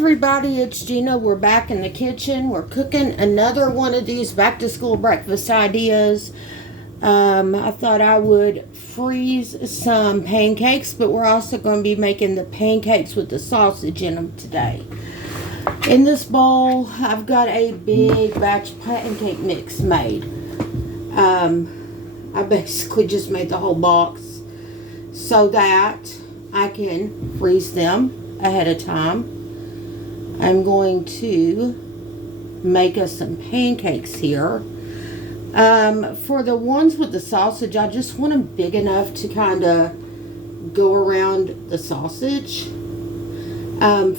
everybody, it's Gina. We're back in the kitchen. We're cooking another one of these back to school breakfast ideas. I thought I would freeze some pancakes, but we're also going to be making the pancakes with the sausage in them today. In this bowl, I've got a big batch pancake mix made. I basically just made the whole box so that I can freeze them ahead of time. I'm going to make us some pancakes here. For the ones with the sausage, I just want them big enough to kind of go around the sausage.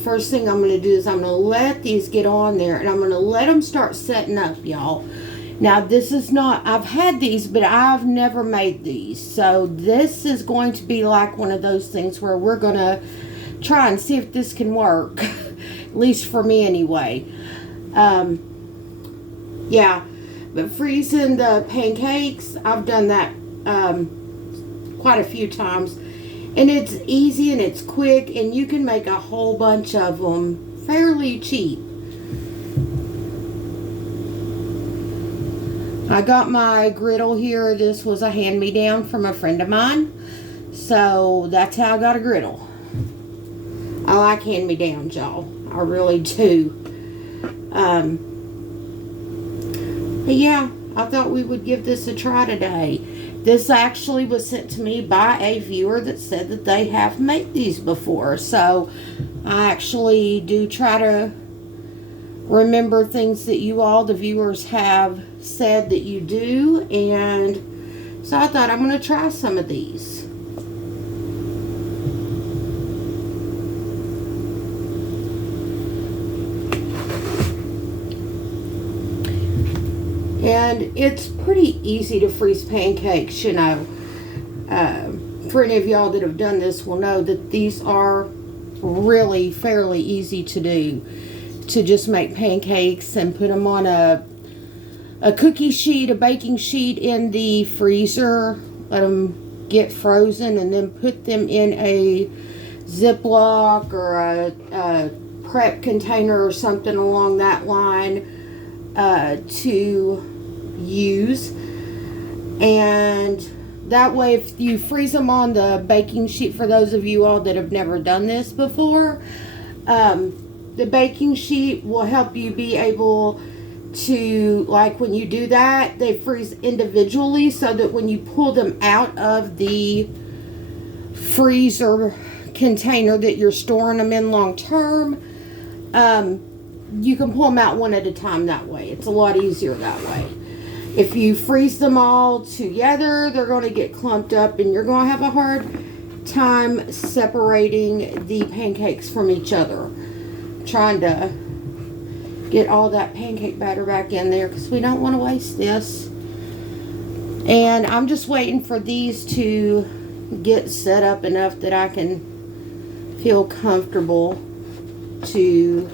First thing I'm going to do is I'm going to let these get on there, and I'm going to let them start setting up, y'all. Now, this is not, I've had these, but I've never made these. So this is going to be like one of those things where we're going to try and see if this can work. At least for me anyway. Yeah. But freezing the pancakes, I've done that quite a few times. And it's easy and it's quick, and you can make a whole bunch of them fairly cheap. I got my griddle here. This was a hand-me-down from a friend of mine. So that's how I got a griddle. I like hand-me-downs, y'all. I really do. But yeah, I thought we would give this a try today. This actually was sent to me by a viewer that said that they have made these before. So I actually do try to remember things that you all, the viewers, have said that you do. And so I thought I'm going to try some of these. And it's pretty easy to freeze pancakes, you know. For any of y'all that have done this will know that these are really fairly easy to do. To just make pancakes and put them on a cookie sheet, a baking sheet in the freezer. Let them get frozen and then put them in a Ziploc or a prep container or something along that line to use. And that way, if you freeze them on the baking sheet, for those of you all that have never done this before, the baking sheet will help you be able to, like when you do that, they freeze individually so that when you pull them out of the freezer container that you're storing them in long term, you can pull them out one at a time that way. It's a lot easier that way. If you freeze them all together, they're going to get clumped up and you're going to have a hard time separating the pancakes from each other. Trying to get all that pancake batter back in there because we don't want to waste this. And I'm just waiting for these to get set up enough that I can feel comfortable to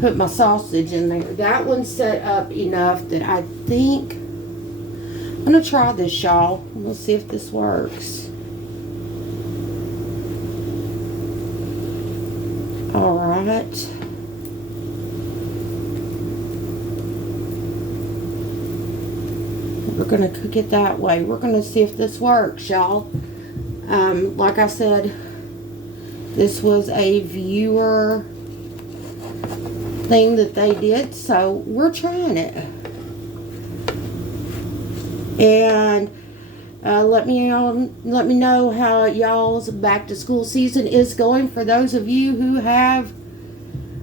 put my sausage in there. That one's set up enough that I think I'm going to try this, y'all. We'll see if this works. Alright. We're going to cook it that way. We're going to see if this works, y'all. Like I said, this was a viewer thing that they did, so we're trying it. And let me know how y'all's back to school season is going for those of you who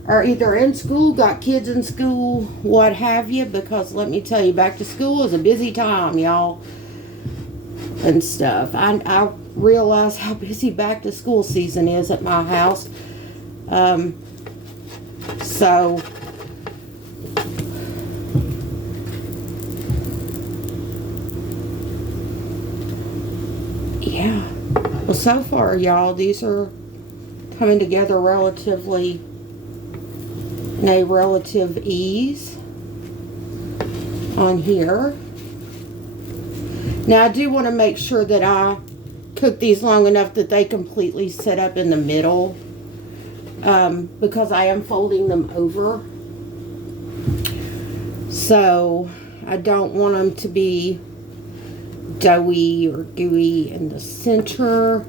are either in school, got kids in school, what have you, because let me tell you, back to school is a busy time, y'all, and stuff. I realize how busy back to school season is at my house. So yeah. Well, so far, y'all, these are coming together relatively in a relative ease on here. Now, I do want to make sure that I cook these long enough that they completely set up in the middle because I am folding them over. So I don't want them to be doughy or gooey in the center.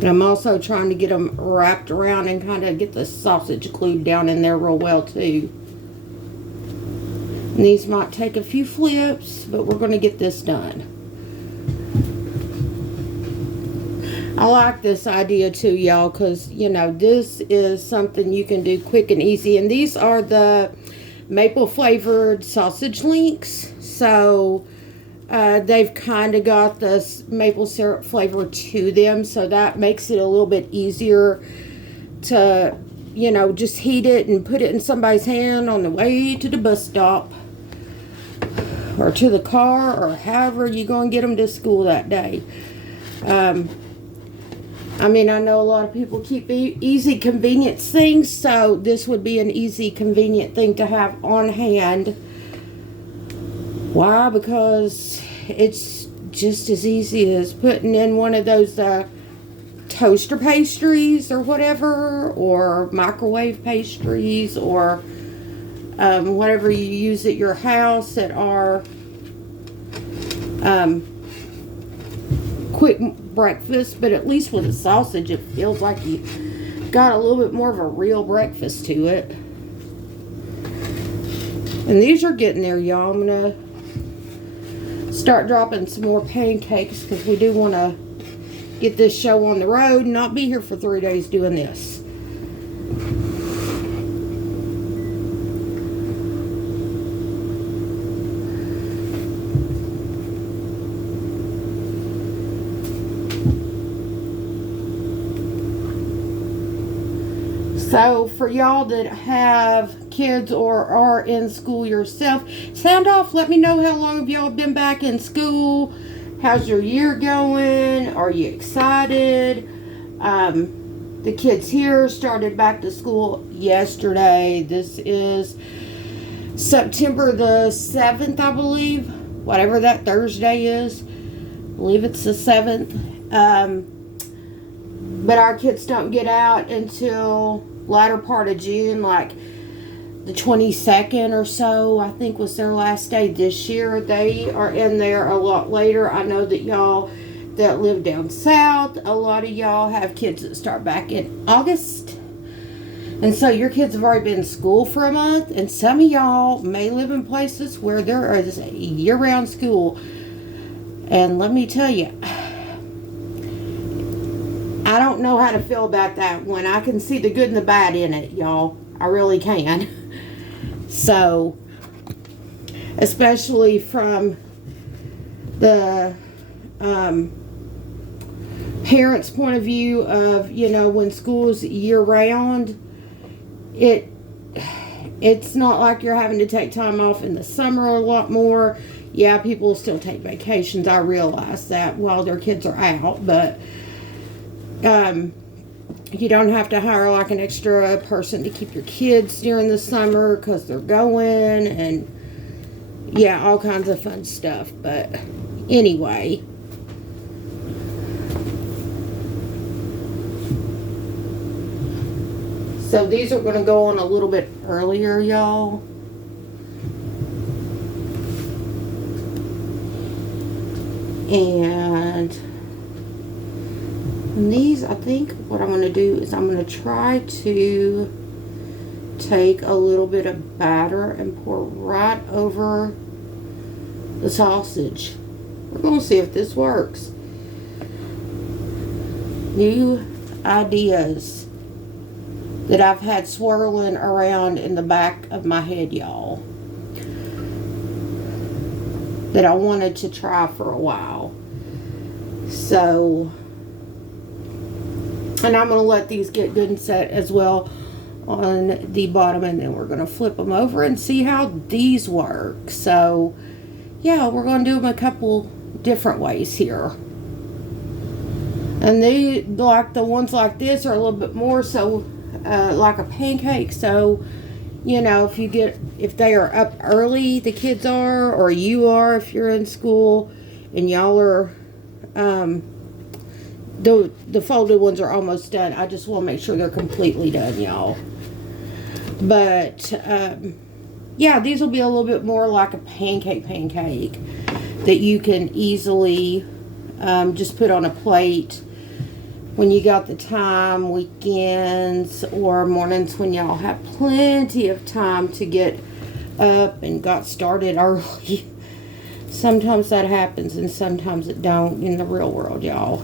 And I'm also trying to get them wrapped around and kind of get the sausage glued down in there real well too. And these might take a few flips, but we're going to get this done. I like this idea too, y'all, because, you know, this is something you can do quick and easy. And these are the maple flavored sausage links. So they've kind of got this maple syrup flavor to them. So that makes it a little bit easier to, you know, just heat it and put it in somebody's hand on the way to the bus stop or to the car or however you're going to get them to school that day. I mean, I know a lot of people keep easy convenience things, so this would be an easy convenient thing to have on hand. Why? Because it's just as easy as putting in one of those toaster pastries or whatever, or microwave pastries, or whatever you use at your house that are quick breakfast. But at least with a sausage, it feels like you got a little bit more of a real breakfast to it. And these are getting there, y'all. I'm gonna start dropping some more pancakes because we do want to get this show on the road and not be here for 3 days doing this. So for y'all that have kids or are in school yourself, sound off. Let me know how long have y'all been back in school. How's your year going? Are you excited? The kids here started back to school yesterday. This is September the 7th, I believe. Whatever that Thursday is. I believe it's the 7th. But our kids don't get out until latter part of June, like the 22nd or so, I think was their last day this year. They are in there a lot later. I know that y'all that live down south, a lot of y'all have kids that start back in August. And so your kids have already been in school for a month. And some of y'all may live in places where there is a year-round school. And let me tell you, I don't know how to feel about that one. I can see the good and the bad in it, y'all. I really can. So, especially from the parents' point of view of, you know, when school's year-round, it's not like you're having to take time off in the summer a lot more. Yeah, people still take vacations. I realize that while their kids are out, but you don't have to hire like an extra person to keep your kids during the summer because they're going, and yeah, all kinds of fun stuff. But anyway, so these are going to go on a little bit earlier, y'all. And these, I think what I'm going to do is I'm going to try to take a little bit of batter and pour right over the sausage. We're going to see if this works. New ideas that I've had swirling around in the back of my head, y'all, that I wanted to try for a while. So, and I'm going to let these get good and set as well on the bottom, and then we're going to flip them over and see how these work. So, yeah, we're going to do them a couple different ways here. And they, like the ones like this, are a little bit more so like a pancake. So, you know, if they are up early, the kids are, or you are if you're in school, and y'all are, the folded ones are almost done. I just want to make sure they're completely done, y'all. But, yeah, these will be a little bit more like a pancake that you can easily just put on a plate when you got the time, weekends or mornings when y'all have plenty of time to get up and got started early. Sometimes that happens and sometimes it don't in the real world, y'all.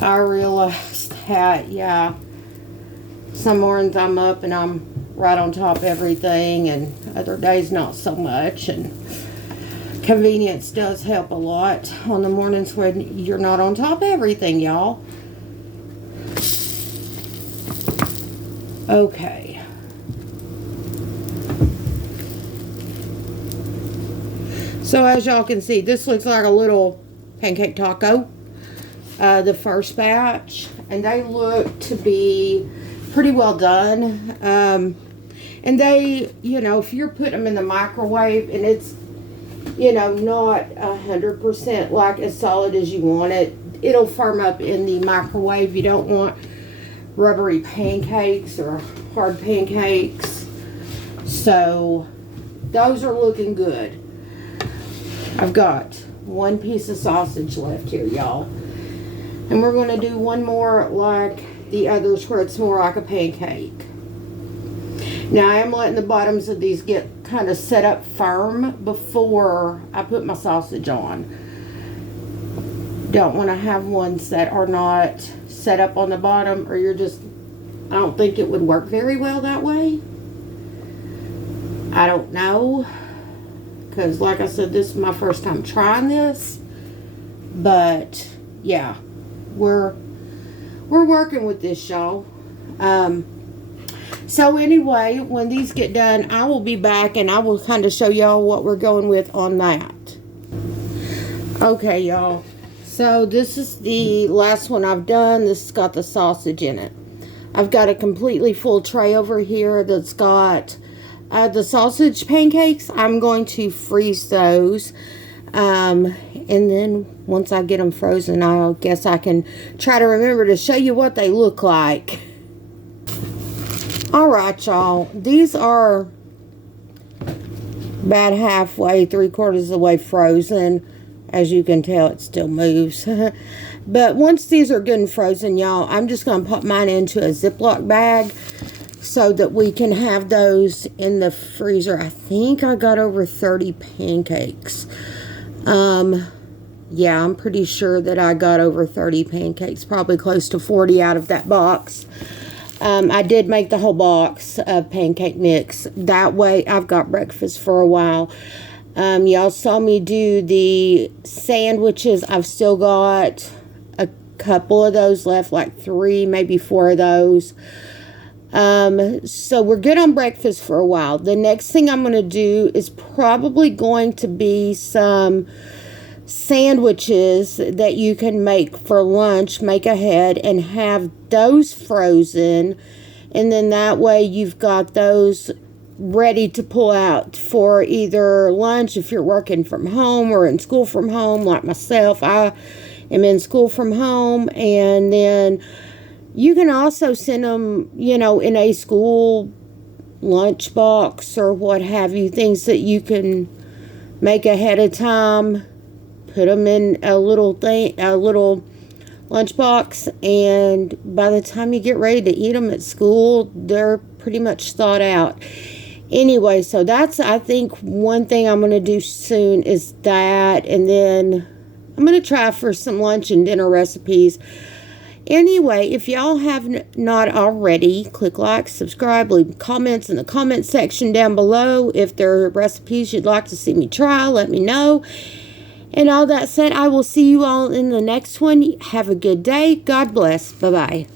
I realized that, yeah. Some mornings I'm up and I'm right on top of everything, and other days not so much. And convenience does help a lot on the mornings when you're not on top of everything, y'all. Okay. So as y'all can see, this looks like a little pancake taco. The first batch, and they look to be pretty well done. And they, you know, if you're putting them in the microwave and it's, you know, not 100% like as solid as you want it, it'll firm up in the microwave. You don't want rubbery pancakes or hard pancakes. So those are looking good. I've got one piece of sausage left here, y'all. And we're going to do one more like the others where it's more like a pancake. Now I am letting the bottoms of these get kind of set up firm before I put my sausage on. Don't want to have ones that are not set up on the bottom, or you're just, I don't think it would work very well that way. I don't know, because like I said, this is my first time trying this. But yeah, we're working with this, y'all. So anyway, when these get done, I will be back and I will kind of show y'all what we're going with on that. Okay, y'all. So this is the last one I've done. This has got the sausage in it. I've got a completely full tray over here that's got the sausage pancakes. I'm going to freeze those. And then once I get them frozen, I guess I can try to remember to show you what they look like. Alright, y'all. These are about halfway, 3/4 of the way frozen. As you can tell, it still moves. But once these are good and frozen, y'all, I'm just going to put mine into a Ziploc bag so that we can have those in the freezer. I think I got over 30 pancakes. Yeah, I'm pretty sure that I got over 30 pancakes, probably close to 40 out of that box. I did make the whole box of pancake mix. That way, I've got breakfast for a while. Y'all saw me do the sandwiches. I've still got a couple of those left, like 3, maybe 4 of those. So we're good on breakfast for a while. The next thing I'm going to do is probably going to be some sandwiches that you can make for lunch, make ahead, and have those frozen. And then that way you've got those ready to pull out for either lunch if you're working from home or in school from home, like myself. I am in school from home, and then you can also send them, you know, in a school lunchbox or what have you, things that you can make ahead of time. Put them in a little lunchbox, and by the time you get ready to eat them at school, they're pretty much thawed out. Anyway, so that's, I think, one thing I'm going to do soon is that, and then I'm going to try for some lunch and dinner recipes. Anyway, if y'all have not already, click like, subscribe, leave comments in the comment section down below. If there are recipes you'd like to see me try, let me know. And all that said, I will see you all in the next one. Have a good day. God bless. Bye-bye.